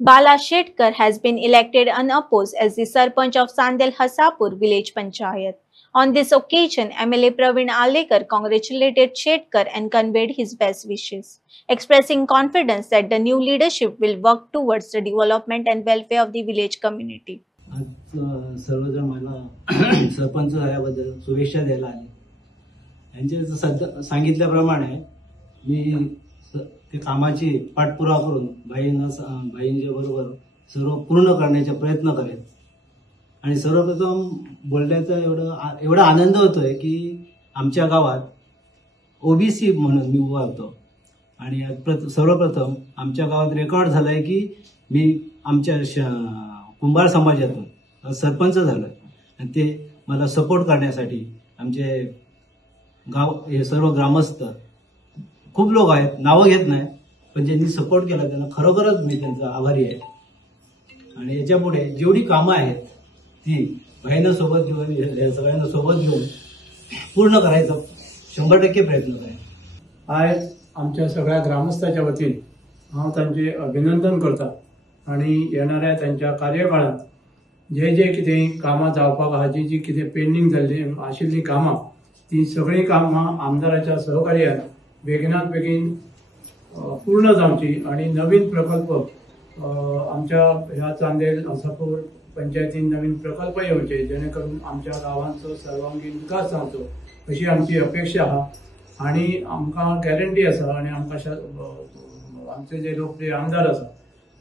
Bala Shetkar has been elected unopposed as the Sarpanch of Sandel Hasapur Village Panchayat. On this occasion, MLA Praveen Alekar congratulated Shetkar and conveyed his best wishes, expressing confidence that the new leadership will work towards the development and welfare of the village community. सर्वजण मला सरपंच झाल्याबद्दल शुभेच्छा द्यायला आले। यांचे सांगितल्याप्रमाणे मी ते कामाची पाठपुरावा करून बाईंच्या बरोबर सर्व पूर्ण करण्याचा प्रयत्न करेन। आणि सर्वप्रथम बोलण्याचा एवढा आनंद होतोय की आमच्या गावात ओबीसी म्हणून मी उभा होतो आणि सर्वप्रथम आमच्या गावात रेकॉर्ड झालाय की मी आमच्या कुंभार समाजातून सरपंच झालोय आणि ते मला सपोर्ट करण्यासाठी आमचे गाव हे सर्व ग्रामस्थ खूप लोक आहेत, नावं घेत नाही, पण ज्यांनी सपोर्ट केला त्यांना खरोखरच मी त्यांचा आभारी आहे। आणि याच्यापुढे जेवढी कामं आहेत ती बहिणा सोबत घेऊन सगळ्यांना सोबत घेऊन पूर्ण करायचा 100% प्रयत्न करेन। आज आमच्या सगळ्या ग्रामस्थांच्या वतीने हांव तांचे अभिनंदन करता आणि येणाऱ्या त्यांच्या कार्यकाळात जे कितें कामां जावपाक आहा जी कितें पेंडिंग जाल्ली आशिल्लीं कामां ती सगळीं कामां आमदाराच्या सहकार्यान बेगिनात बेगीन पूर्ण जावची आणि नवीन प्रकल्प आमच्या ह्या चांदेल हसापूर पंचायतीन नवीन प्रकल्प येवचे जेणे करून आमच्या गावांचो सर्वांगीण विकास जावचो अशी आमची अपेक्षा आहा। आणि आमकां गॅरंटी आसा आणि आमकां आमचे जे लोकप्रिय आमदार आसा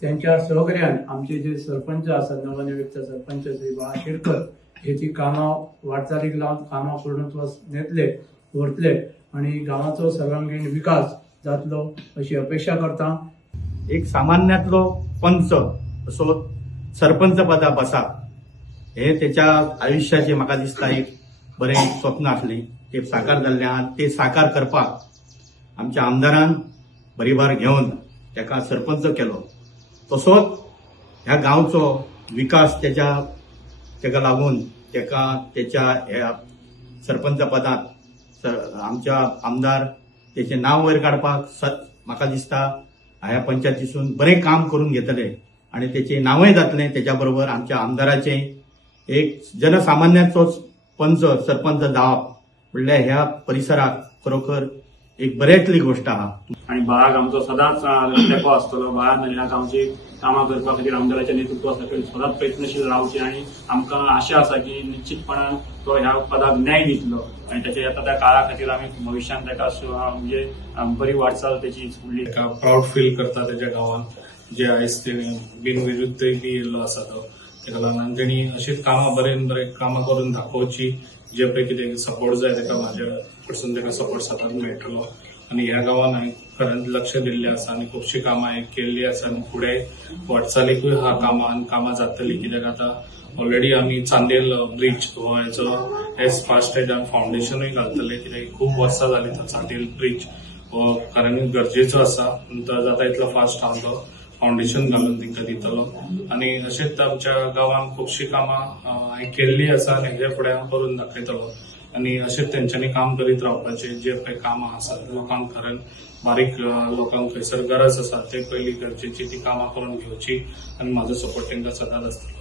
त्यांच्या सहकार्यान आमचे जे सरपंच आसात नवनियुक्त सरपंच श्री बाळा शेटकर हे ती कामां वाटचालीक लावन कामां पूर्णत्वास नेतले व्हरतले आणि गावाचो सर्वांगीण विकास जातलो अशी अपेक्षा करता। एक सामान्यातलो पंच असो सरपंच पदा बसा हे त्याच्या आयुष्याचे म्हाका दिसता एक बरें स्वप्न आसलें ते साकार जाल्लें आहा। ते साकार करपाक आमच्या आमदारान भरीभार घेवन ताका सरपंच केलो। तसोच ह्या गांवचो विकास तेका लागून तेका त्याच्या ह्या सरपंच पदांत आमच्या आमदार त्याचे नाव वयर काडपाक म्हाका दिसता ह्या पंचायतीसून बरें काम करून घेतले आणि त्याचे नावय जातले। त्याच्या बरोबर आमच्या आमदाराचे एक जनसामान्याचो पंच सरपंच जावप म्हणल्यार ह्या परिसराक खरोखर एक बरेतली गोष्ट आहा। आणि बाळाक आमचो सदांच तेंको आसतलो। बाळान ह्या गांवची कामां करपा खातीर आमदाराच्या नेतृत्वा सकयल सदांच प्रयत्नशील रावचे आणि आमकां आशा आसा की निश्चितपणान तो ह्या पदाक न्याय दितलो आणि त्याच्या येता त्या काळा खातीर आमी भविष्यात ताका म्हणजे बरी वाटचाल त्याची फुडली प्राऊड फील करता त्याच्या गावान जे आयज ते बिनविरुद्धय बी येयल्लो आसा तो ताका लागून तेणी अशीच कामां बरें कामां करून दाखोवची जे पळय कितें सपोर्ट जाय ताका म्हाज्या कडसून ताका सपोर्ट सदांच मेळटलो। आणि ह्या गावान हांवें खरेंच लक्ष दिल्लें आसा आणि खुबशीं कामां हांवें केल्लीं आसा आणि फुडें वाटचालीकूय हा कामां जातलीं कित्याक आतां ऑलरेडी आमी चांदेल ब्रिज हो हेचो एज फास्ट एज फाउंडेशनूय घालतले कित्याक खूब वर्सां जालीं तो चांदेल ब्रिज हो खरेंच गरजेचो आसा। तो जाता इतलो फास्ट हांव तो फाउंडेशन घालून तांकां दितलो आणि अशेंच आमच्या गांवांत खुबशीं कामां हांवें केल्लीं आसा आणि हेजे फुडें हांव करून दाखयतलो आणि अशेंच तेंच्यांनी काम करीत रावपाचे जे पळय कामां आसात लोकांक खरेंच बारीक लोकांक खंयसर गरज आसा ते पयली गरजेची ती कामां करून घेवची आणि म्हाजो सपोर्ट तांकां सदांच आसतलो।